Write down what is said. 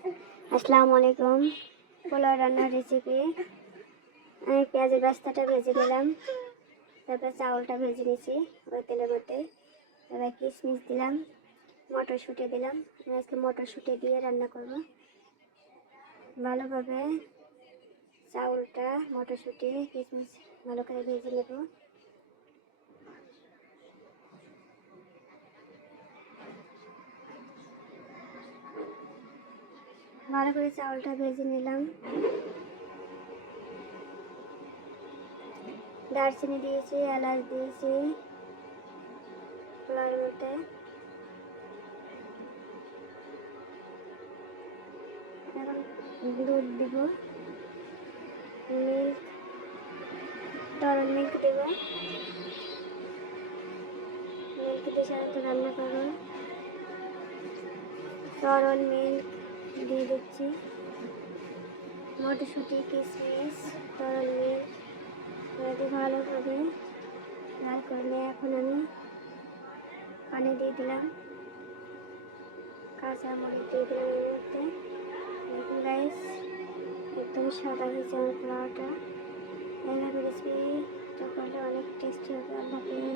আসসালামু আলাইকুম। পোলাও রান্নার রেসিপি। আমি পেঁয়াজের বেস্তাটা ভেজে নিলাম, তারপর চাউলটা ভেজে নিয়েছি ওই তেলের মধ্যে। তারপর কিশমিশ দিলাম, মটরশুঁটি দিলাম। আমি আজকে মটরশুঁটি দিয়ে রান্না করব। ভালোভাবে চাউলটা, মটরশুঁটি, কিশমিশ ভালো করে ভেজে নেব। ভালো করে চাউলটা ভেজে নিলাম। দারচিনি দিয়েছি, এলাচ দিয়েছি পোলাওর মধ্যে। এখন দুধ দিব, মিল্ক, তরল মিল্ক দেব। মিল্ক দিয়ে সাধারণত রান্না করব। তরল মিল্ক দিয়ে দিচ্ছি, মটরশুঁটি, কিশমিশ, তরল মিল্ক দিয়ে ভালোভাবে লাল করে নিয়ে এখন আমি পানি দিয়ে দিলাম, কাঁচা মরিচ দিয়ে দিলাম এর মধ্যে। দেখুন গাইস, একদম সাদা হয়েছে আমার পোলাওটা। এইভাবে রেসিপিটা করলে অনেক টেস্টি হবে। আল্লাহ হাফেজ।